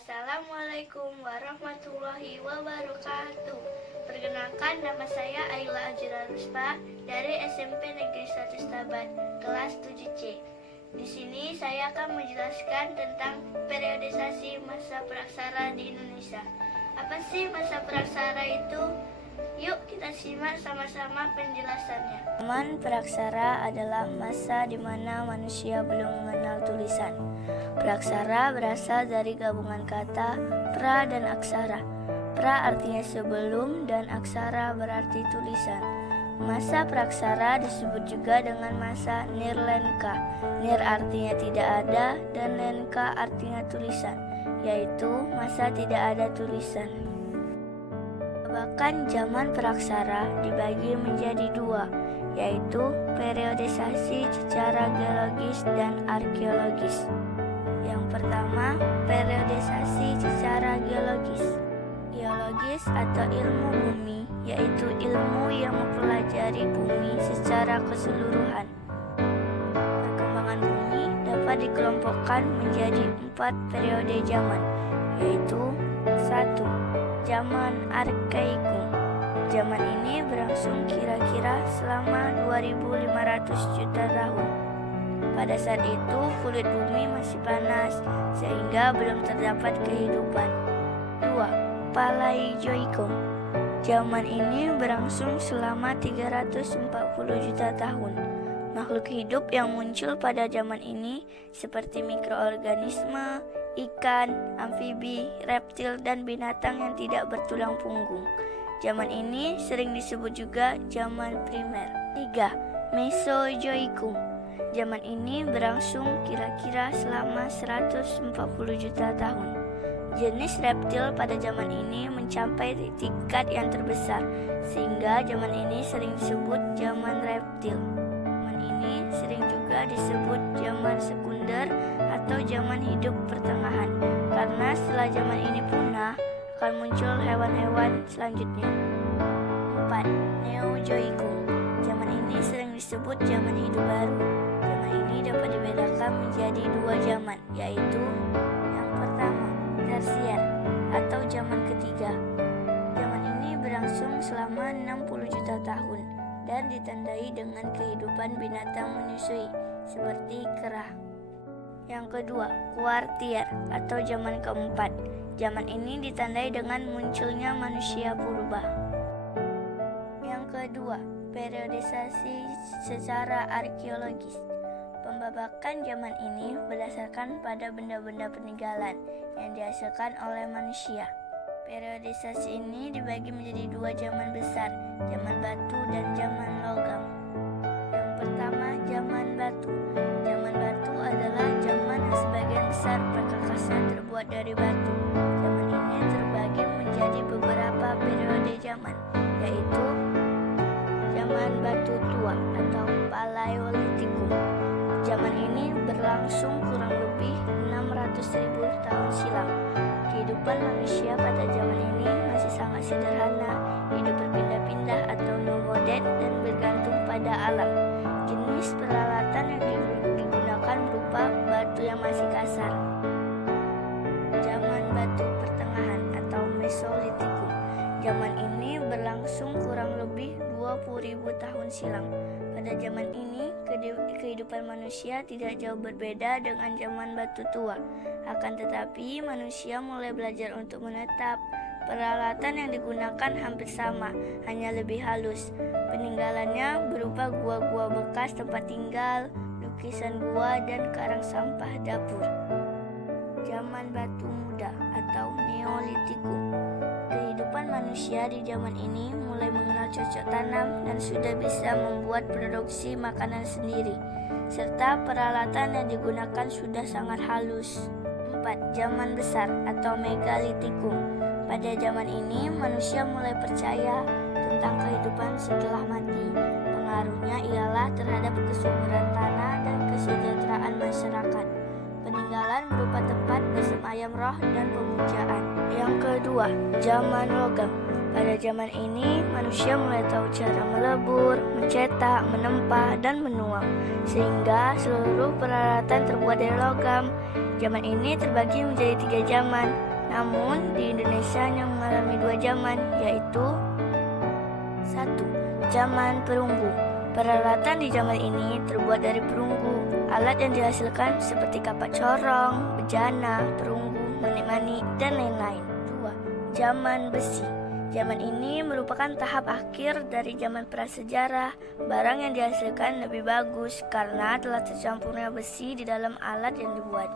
Assalamualaikum warahmatullahi wabarakatuh. Perkenalkan, nama saya Ayla Ajira Ruspa dari SMP Negeri 1 Stabat, kelas 7C. Di sini saya akan menjelaskan tentang periodisasi masa praksara di Indonesia. Apa sih masa praksara itu? Yuk kita simak sama-sama penjelasannya. Zaman praksara adalah masa di mana manusia belum mengenal tulisan. Praksara berasal dari gabungan kata pra dan aksara. Pra artinya sebelum dan aksara berarti tulisan. Masa praksara disebut juga dengan masa nirlenka. Nir artinya tidak ada dan lenka artinya tulisan, yaitu masa tidak ada tulisan. Bahkan zaman praksara dibagi menjadi dua, yaitu periodisasi secara geologis dan arkeologis. Yang pertama, periodisasi secara geologis. Geologis atau ilmu bumi, yaitu ilmu yang mempelajari bumi secara keseluruhan. Perkembangan bumi dapat dikelompokkan menjadi 4 periode zaman, yaitu 1. Zaman Arkaikum. Zaman ini berlangsung kira-kira selama 2500 juta tahun. Pada saat itu kulit bumi masih panas sehingga belum terdapat kehidupan. 2. Paleozoikum. Zaman ini berlangsung selama 340 juta tahun. Makhluk hidup yang muncul pada zaman ini seperti mikroorganisme, ikan, amfibi, reptil, dan binatang yang tidak bertulang punggung. Zaman ini sering disebut juga zaman primer. 3. Mesozoikum. Zaman ini berlangsung kira-kira selama 140 juta tahun. Jenis reptil pada zaman ini mencapai tingkat yang terbesar, sehingga zaman ini sering disebut zaman reptil. Zaman ini sering juga disebut zaman sekunder atau zaman hidup pertengahan, karena setelah zaman ini punah, akan muncul hewan-hewan selanjutnya. 4. Neozoikum. Zaman ini sering disebut zaman hidup baru. Zaman ini dapat dibedakan menjadi 2 zaman, yaitu yang pertama, tersier atau zaman ketiga. Zaman ini berlangsung selama 60 juta tahun dan ditandai dengan kehidupan binatang menyusui seperti kera. Yang kedua, kuartier atau zaman keempat. Zaman ini ditandai dengan munculnya manusia purba. Yang kedua, periodisasi secara arkeologis. Pembabakan zaman ini berdasarkan pada benda-benda peninggalan yang dihasilkan oleh manusia. Periodisasi ini dibagi menjadi 2 zaman besar, zaman batu dan zaman logam. Yang pertama, zaman batu. Zaman batu adalah zaman yang sebagian besar perkakasan terbuat dari batu. Zaman ini terbagi menjadi beberapa periode zaman, yaitu zaman batu tua atau Paleolitikum. Zaman ini berlangsung kurang lebih 600.000 tahun silam. Kehidupan manusia pada zaman ini masih sangat sederhana, hidup berpindah-pindah atau nomaden dan bergantung pada alam. Jenis peralatan yang digunakan berupa batu yang masih kasar. Zaman batu pertengahan atau Mesolitikum. Zaman ini berlangsung kurang lebih 20.000 tahun silam. Pada zaman ini, kehidupan manusia tidak jauh berbeda dengan zaman batu tua. Akan tetapi, manusia mulai belajar untuk menetap. Peralatan yang digunakan hampir sama, hanya lebih halus. Peninggalannya berupa gua-gua bekas tempat tinggal, lukisan gua, dan karang sampah dapur. Zaman batu muda atau Neolitikum. Kehidupan manusia di zaman ini mulai mengenal cocok tanam dan sudah bisa membuat produksi makanan sendiri, serta peralatan yang digunakan sudah sangat halus. 4. Zaman besar atau Megalitikum. Pada zaman ini manusia mulai percaya tentang kehidupan setelah mati. Pengaruhnya ialah terhadap kesuburan tanah dan kesejahteraan masyarakat. Peninggalan berupa tempat bersemayam roh dan pemujaan. Yang kedua, zaman logam. Pada zaman ini, manusia mulai tahu cara melebur, mencetak, menempa, dan menuang, sehingga seluruh peralatan terbuat dari logam. Zaman ini terbagi menjadi 3 zaman, Namun, di Indonesia hanya mengalami 2 zaman, yaitu 1. Zaman perunggu. Peralatan di zaman ini terbuat dari perunggu. Alat yang dihasilkan seperti kapak corong, bejana, perunggu, manik-manik, dan lain-lain. 2. Zaman besi. Zaman ini merupakan tahap akhir dari zaman prasejarah. Barang yang dihasilkan lebih bagus karena telah tercampurnya besi di dalam alat yang dibuat.